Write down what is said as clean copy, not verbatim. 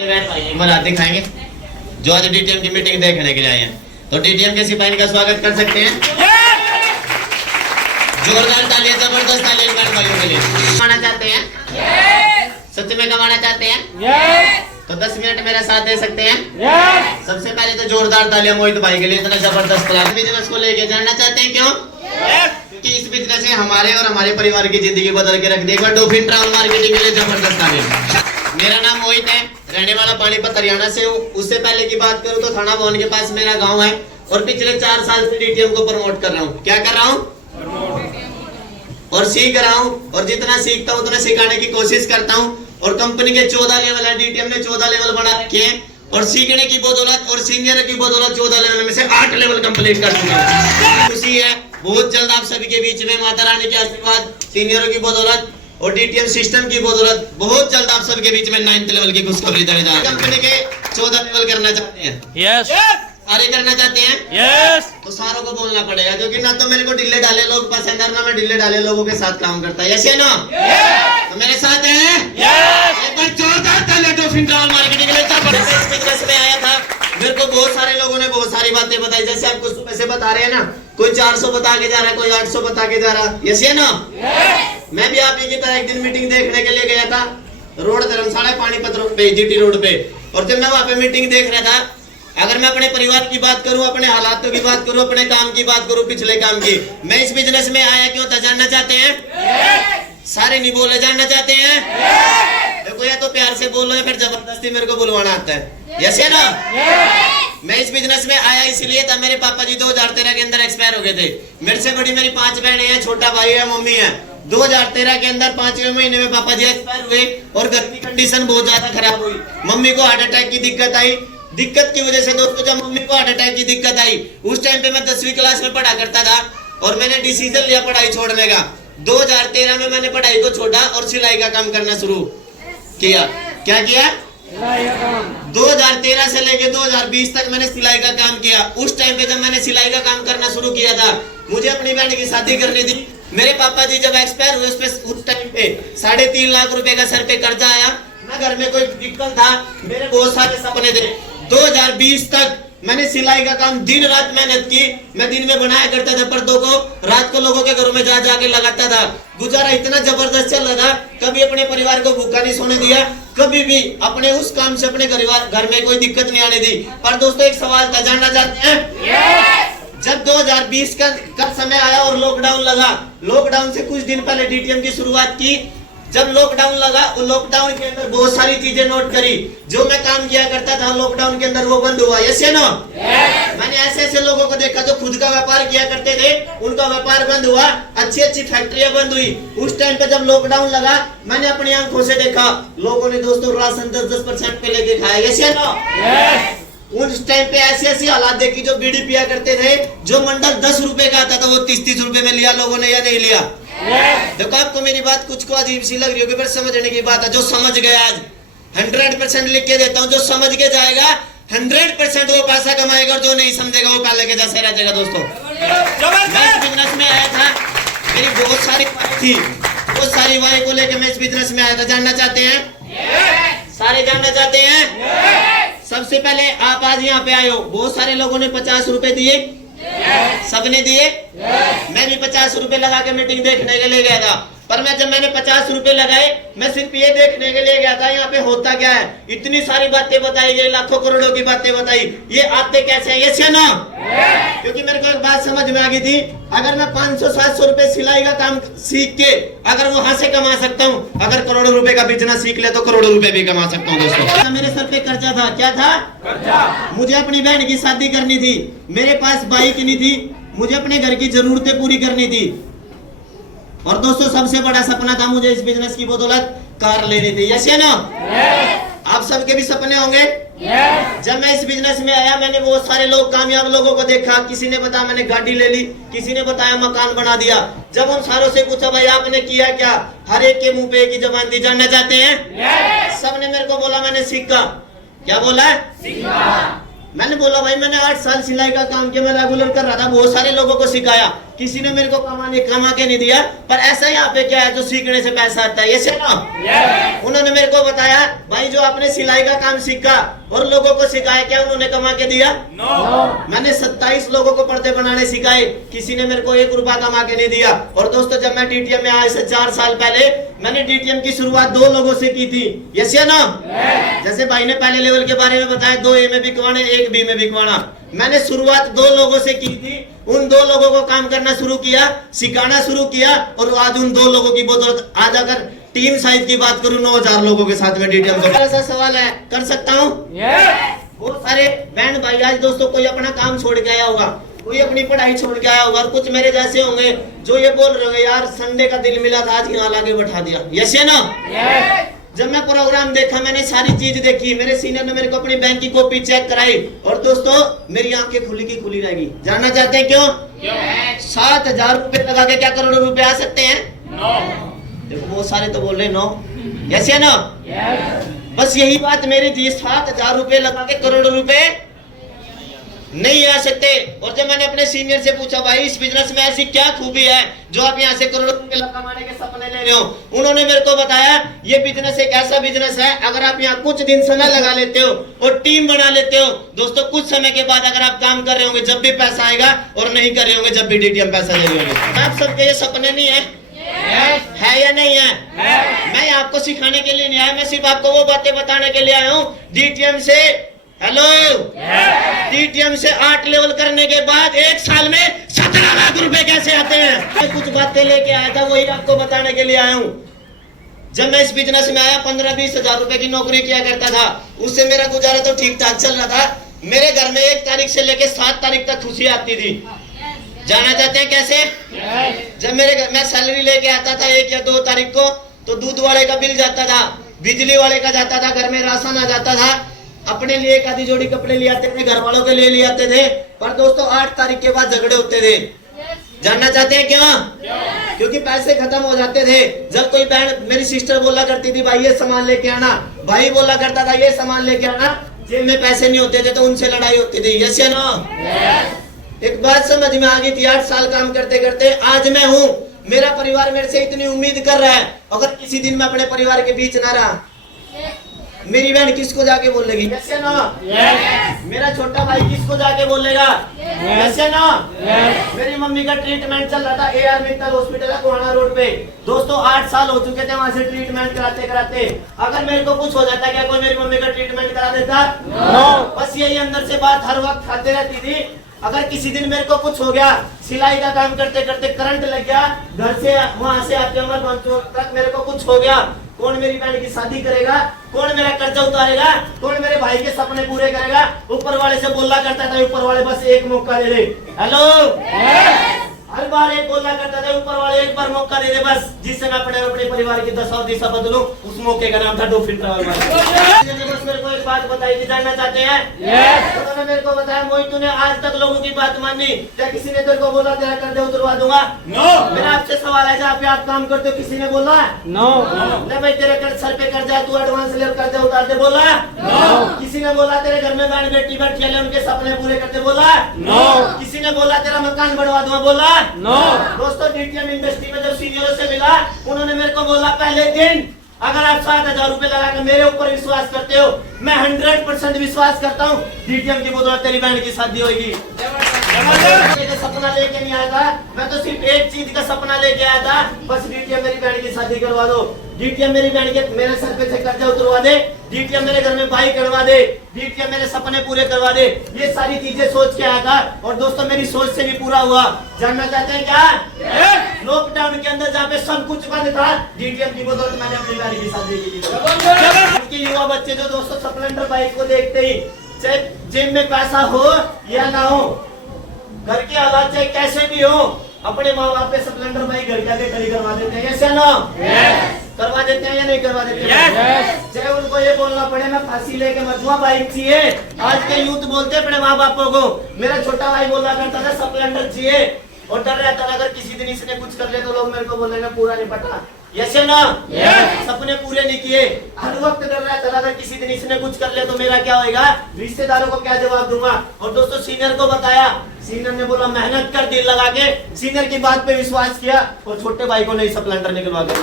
आज दिखाएंगे जो आज डीटीएम की मीटिंग देखने के लिए आए हैं। तो डीटीएम के सिपाही का स्वागत कर सकते हैं। जोरदार तालियां, जबरदस्त तालियां भाइयों के लिए। कमाना चाहते हैं? सच में कमाना चाहते हैं? तो 10 मिनट मेरा साथ दे सकते हैं? सबसे पहले तो जोरदार तालियां मोहित भाई के लिए, इतना जबरदस्त प्लान। बिजनेस को लेके जानना चाहते हैं क्यों? क्योंकि इस बिजनेस ने हमारे और हमारे परिवार की जिंदगी बदल के रख दी। एक बार डॉल्फिन ट्रैवल मार्केटिंग के लिए जबरदस्त तालियां। मेरा नाम मोहित है, रहने वाला पानीपत हरियाणा से हूँ। उससे पहले की बात करूँ तो थाना भवन के पास मेरा गांव है और पिछले 4 साल से डीटीएम को प्रमोट कर रहा हूँ। क्या कर रहा हूँ? और सीख रहा हूँ, और जितना सीखता हूँ उतना सिखाने की कोशिश करता हूँ। और कंपनी के 14 लेवल है, डीटीएम ने 14 लेवल बना रखे हैं और सीखने की बदौलत और सीनियर की बदौलत 14 लेवल में से 8 लेवल कंप्लीट कर चुका हूँ। खुशी है, बहुत जल्द आप सभी के बीच में माता रानी के आशीर्वाद, सीनियरों की बदौलत और डीटीएम सिस्टम की बदौलत बहुत जल्द आप सबके बीच में 9th लेवल की खुशखबरी देने जा रहे हैं। कंपनी के 14 लेवल करना चाहते हैं? यस। सारे करना चाहते हैं? यस। तो सारों को बोलना पड़ेगा, क्योंकि ना तो मेरे को ढीले ढाले लोग पसंद है, ना मैं ढीले ढाले लोगों के साथ काम करता है। यस या नो? तो मेरे साथ हैं? यस। एक बार जोरदार तालियां डॉल्फिन ट्रैवल मार्केटिंग के लिए। बिजनेस में आया था, मेरे को बहुत सारे लोगों ने बहुत सारी बातें बताई। जैसे आप कुछ पैसे बता रहे हैं ना, कोई 400 बता के जा रहा है, कोई 800 बता के जा रहा है। यस या नो? मैं भी आप ही की तरह एक दिन मीटिंग देखने के लिए गया था, रोड धर्मशाला पानीपत रोड पे, जीटी रोड पे। और जब मैं वहां पे मीटिंग देख रहा था, अगर मैं अपने परिवार की बात करूं, अपने हालातों की बात करूं, अपने काम की बात करूं, पिछले काम की, मैं इस बिजनेस में आया क्यों था जानना चाहते हैं? सारे नहीं बोले, जानना चाहते हैं? देखो, या तो प्यार से बोल लो या फिर जबरदस्ती मेरे को बुलवाना आता है। यस या नो? मैं इस बिजनेस में आया इसलिए था, मेरे पापा जी 2013 के अंदर एक्सपायर हो गए थे। मेरे से बड़ी मेरी 5 बहनें हैं, छोटा भाई है, मम्मी है। 2013 के अंदर 5वें महीने में पापा जी एक्सपायर हुए और घर की कंडीशन बहुत ज्यादा खराब हुई। मम्मी को हार्ट अटैक की दिक्कत आई। दिक्कत की वजह से दोस्तों, जब मम्मी को हार्ट अटैक की दिक्कत आई, उस टाइम पे मैं 10वीं क्लास में पढ़ा करता था और मैंने डिसीजन लिया पढ़ाई छोड़ने का। 2013 में मैंने पढ़ाई को छोड़ा और सिलाई का काम करना शुरू किया। क्या किया? 2013 से लेके 2020 तक मैंने सिलाई का काम किया। उस टाइम पे जब मैंने सिलाई का काम करना शुरू किया था, मुझे अपनी बहन की शादी करनी थी। मेरे पापा जी जब एक्सपायर हुए, उस टाइम पे 3.5 लाख रुपए का सर पे कर्जा आया। ना घर में कोई दिक्कत था, मेरे बहुत सारे सपने थे। 2020 तक मैंने सिलाई का काम दिन रात मेहनत की। मैं दिन में बनाया करता था पर्दों को, रात को लोगों के घरों में जा जाके लगाता था। गुजारा इतना जबरदस्त चल रहा था, कभी अपने परिवार को भूखा नहीं सोने दिया, कभी भी अपने उस काम से अपने घर में कोई दिक्कत नहीं आने दी। पर दोस्तों, एक सवाल था, जानना चाहते हैं? जब 2020 का समय आया और लॉकडाउन लगा, लॉकडाउन से कुछ दिन पहले डीटीएम की शुरुआत की। जब लॉकडाउन लगा, लॉकडाउन के अंदर बहुत सारी चीजें नोट करी। जो मैं काम किया करता था लॉकडाउन के अंदर, वो बंद हुआ। यस या नो? मैंने ऐसे ऐसे लोगों को देखा जो खुद का व्यापार किया करते थे, उनका व्यापार बंद हुआ, अच्छी अच्छी फैक्ट्रियां बंद हुई। उस टाइम पे जब लॉकडाउन लगा, मैंने अपनी आंखों से देखा लोगों ने दोस्तों राशन 10% पे लेके खाया। यस या नो? उस टाइम पे ऐसी ऐसी हालात देखी, जो बीड़ी पिया करते थे, जो मंडल 10 रुपए का आता था, वो 30-30 रुपए में लिया लोगों ने या नहीं लिया? देखो, आपको मेरी बात कुछ को अजीब सी लग रही होगी, पर समझने की बात है। जो समझ गया, आज 100% लिख के देता हूँ, जो समझ के जाएगा 100% वो पैसा कमाएगा, और जो नहीं समझेगा वो पहले के जैसे रह जाएगा। दोस्तों, मैं इस बिजनेस में आया था, मेरी बहुत सारी वाई थी, बहुत सारी वाई को लेकर मैं इस बिजनेस में आया था। जानना चाहते हैं? सारे जानना चाहते हैं? सबसे पहले आप आज यहाँ पे आए हो, बहुत सारे लोगों ने 50 रुपए दिए, सबने दिए। मैं भी 50 रुपए लगा के मीटिंग देखने के लिए गया था। पर मैं जब मैंने 50 रुपए लगाए, मैं सिर्फ ये देखने के लिए गया था यहाँ पे होता क्या है। इतनी सारी बातें बताई गई, लाखों करोड़ों की बातें बताई, ये आते कैसे हैं? यस या नो? क्योंकि मेरे को एक बात समझ में आ गई थी, अगर मैं 500-700 रुपए सिलाई का काम सीख के अगर वहां से कमा सकता हूँ, अगर करोड़ों रुपए का बिजनेस सीख ले तो करोड़ों रुपए भी कमा सकता हूँ। दोस्तों, मेरे सर पे कर्जा था। क्या था? कर्जा। मुझे अपनी बहन की शादी करनी थी, मेरे पास बाइक नहीं थी, मुझे अपने घर की जरूरतें पूरी करनी थी। और दोस्तों, सबसे बड़ा सपना था मुझे इस बिजनेस की बदौलत कार लेनी थी। यस या नो? आप सबके भी सपने होंगे। जब मैं इस बिजनेस में आया, मैंने बहुत सारे लोग, कामयाब लोगों को देखा। किसी ने बताया मैंने गाड़ी ले ली, किसी ने बताया मकान बना दिया। जब उन सारों से पूछा भाई आपने किया क्या, हर एक के मुंह पे एक ही जबान थी। जानना चाहते हैं? सबने मेरे को बोला मैंने सीखा। क्या बोला? सीखा। मैंने बोला भाई मैंने 8 साल सिलाई का काम किया, मैं रेगुलर कर रहा था, बहुत सारे लोगों को सिखाया। किसी ने मेरे को कमा के नहीं दिया, पर ऐसा यहाँ पे क्या है जो सीखने से पैसा आता है, ये से ना। उन्होंने मेरे को बताया भाई जो आपने सिलाई का काम सीखा और लोगों को सिखाया, क्या उन्होंने कमा के दिया? मैंने 27 लोगों को पर्दे बनाने सिखाए, किसी ने मेरे को 1 रुपया कमा के नहीं दिया। और दोस्तों जब मैं डीटीएम में आया से 4 साल पहले, मैंने डीटीएम की शुरुआत 2 लोगों से की थी, यस या नो। जैसे भाई ने पहले लेवल के बारे में बताया, 2 ए में बिकवाना, 1 बी में बिकवाना। मैंने शुरुआत 2 लोगों से की थी, उन 2 लोगों को काम करना शुरू किया, सिखाना शुरू किया, और आज उन 2 लोगों की बदौलत आज अगर टीम साइज की बात करूं 9000 लोगों के साथ में डीटीएम का। ऐसा सवाल है, कर सकता हूं? बहुत सारे बहन भाई आज दोस्तों कोई अपना काम छोड़ के आया होगा, कोई अपनी पढ़ाई छोड़ के आया होगा, और कुछ मेरे जैसे होंगे जो ये बोल रहे होंगे यार संडे का दिल मिला था आज यहाँ लाके बैठा दिया, यस या नो। जब मैं प्रोग्राम देखा, मैंने सारी चीज देखी, मेरे सीनियर ने मेरे को अपनी बैंक की कॉपी चेक कराई, और दोस्तों मेरी आंखें खुली की खुली रहेगी। जानना चाहते हैं क्यों? 7000 रुपए लगा के क्या करोड़ों रुपए आ सकते हैं? देखो बहुत सारे तो बोल रहे नो, यस या नो। बस यही बात मेरी थी, 7000 रुपए लगा के करोड़ों रुपए नहीं आ सकते। और जब मैंने अपने सीनियर से पूछा भाई इस बिजनेस में ऐसी क्या खूबी है जो आप यहाँ से करोड़ों रुपए कमाने के सपने ले रहे हो, उन्होंने मेरे को बताया ये बिजनेस एक ऐसा बिजनेस है, अगर आप यहाँ कुछ दिन समय लगा लेते हो और टीम बना लेते हो दोस्तों, कुछ समय के बाद अगर आप काम कर रहे होंगे जब भी पैसा आएगा, और नहीं कर रहे होंगे जब भी डीटीएम पैसा ले रहे होंगे। आप सबके ये सपने नहीं है? है या नहीं है? मैं आपको सिखाने के लिए नहीं आया, मैं सिर्फ आपको वो बातें बताने के लिए आया हूँ। डीटीएम से हेलो, डीटीएम से 8 लेवल करने के बाद 1 साल में 17 लाख रुपए कैसे आते हैं, मैं कुछ बातें लेके आया था, वही आपको बताने के लिए आया हूँ। जब मैं इस बिजनेस में आया 15-20 हजार रुपए की नौकरी किया करता था, उससे मेरा गुजारा तो ठीक ठाक चल रहा था। मेरे घर में 1 तारीख से लेके 7 तारीख तक खुशी आती थी। जानना चाहते हैं कैसे? जब मेरे घर में सैलरी लेके आता था 1 या 2 तारीख को, तो दूध वाले का बिल जाता था, बिजली वाले का जाता था, घर में राशन आ जाता था, अपने लिए 1 आधी जोड़ी कपड़े ले आते थे, घर वालों के लिए ले आते थे। पर दोस्तों 8 तारीख के बाद झगड़े होते थे। जानना चाहते हैं क्यों? क्योंकि पैसे खत्म हो जाते थे। जब कोई बहन मेरी सिस्टर बोला करती थी भाई ये सामान लेके आना, भाई बोला करता था ये सामान लेके आना, जेब में पैसे नहीं होते थे तो उनसे लड़ाई होती थी, यस या नो। एक बात समझ में आ गई थी, 8 साल काम करते करते आज मैं हूँ, मेरा परिवार मेरे से इतनी उम्मीद कर रहा है। अगर किसी दिन मैं अपने परिवार के बीच ना रहा, मेरी बहन किसको जाके बोलेगी, यस या नो? मेरा छोटा भाई किसको जाके बोलेगा, यस या नो? मेरी मम्मी का ट्रीटमेंट चल रहा था AR मित्तल हॉस्पिटल है गोहाना रोड पे। दोस्तों 8 साल हो चुके थे वहां से ट्रीटमेंट कराते कराते। अगर मेरे को कुछ हो जाता क्या कोई मेरी मम्मी का ट्रीटमेंट करा देता? बस यही अंदर से बात हर वक्त खाते रहती थी। अगर किसी दिन मेरे को कुछ हो गया, सिलाई का काम करते करते करंट लग गया, घर से वहां से आते अमर तक मेरे को कुछ हो गया, कौन मेरी बहन की शादी करेगा, कौन मेरा कर्जा उतारेगा, कौन मेरे भाई के सपने पूरे करेगा? ऊपर वाले से बोला करता था, ऊपर वाले बस एक मौका दे दे। हेलो, हर बार एक बोला करता था, ऊपर वाले एक बार मौका दे दे बस, जिससे मैं अपने परिवार की दशा और दिशा बदलूं। उस मौके का नाम था डॉल्फिन ट्रैवल। बस मेरे को एक बात बताई थी, जानना चाहते हैं? उन्होंने मेरे को बताया मोहित तूने आज तक लोगों की बात मानी क्या? किसी ने तेरे को बोला तेरा कर्जा उतरवा दूंगा? मेरा आपसे सवाल है, जहाँ पे आप काम करते हो किसी ने बोला? नहीं भाई तेरे सर पे कर्जा है, तू एडवांस ले कर्जा उतार दे, बोला? किसी ने बोला तेरे घर में बहन बेटी बैठी है उनके सपने पूरे करते, बोला? किसी ने बोला तेरा मकान बढ़वा दूंगा, बोला? दोस्तों डीटीएम इंडस्ट्री में जब सीनियरों से मिला, उन्होंने मेरे को बोला पहले दिन अगर आप 7000 रुपए लगा कर मेरे ऊपर विश्वास करते हो, मैं 100% विश्वास करता हूँ डीटीएम की बदौलत तेरी बहन की शादी होगी। सपना लेके नहीं आया था, मैं तो सिर्फ एक चीज का सपना लेके आया था, बस डीटीएम मेरी बहन की शादी करवा दो, डीटीएम मेरी बहन के मेरे सर पे से कर्जा उतरवा दे, डीटीएम मेरे घर में बाइक करवा दे, डीटीएम मेरे सपने पूरे करवा दे। ये सारी चीजें सोच के आया था और दोस्तों मेरी सोच से भी पूरा हुआ। जानना चाहते हैं क्या? लॉकडाउन के अंदर जहाँ पे सब कुछ बंद था, डीटीएम की बदौलत मैंने अपनी बहन की शादी की। युवा बच्चे जो दोस्तों स्प्लेंडर बाइक को देखते ही, चाहे जेब में पैसा हो या ना हो, घर के हालात चाहे कैसे भी हो, अपने माँ बाप पे स्प्लेंडर बाइक घर के आगे खड़ी करवा देते हैं, यस या नो? करवा देते हैं या नहीं करवा देते? चाहे उनको ये बोलना पड़े मैं फांसी लेके मर जाऊं, बाइक चाहिए। आज के यूथ बोलते हैं अपने माँ बापों को, मेरा छोटा भाई बोला करता था स्प्लेंडर चाहिए, और डर रहता था अगर किसी दिन इसने कुछ कर लिया तो लोग मेरे को बोलेंगे पूरा नहीं पटा। यस या ना? सपने पूरे नहीं किए, हर वक्त डर रहता था अगर किसी दिन इसने कुछ कर लिया तो मेरा क्या होएगा, रिश्तेदारों को क्या जवाब दूंगा। और दोस्तों सीनियर को बताया, सीनियर ने बोला मेहनत कर, दिल लगा के सीनियर की बात पे विश्वास किया और छोटे भाई को नहीं स्प्लेंडर निकलवा के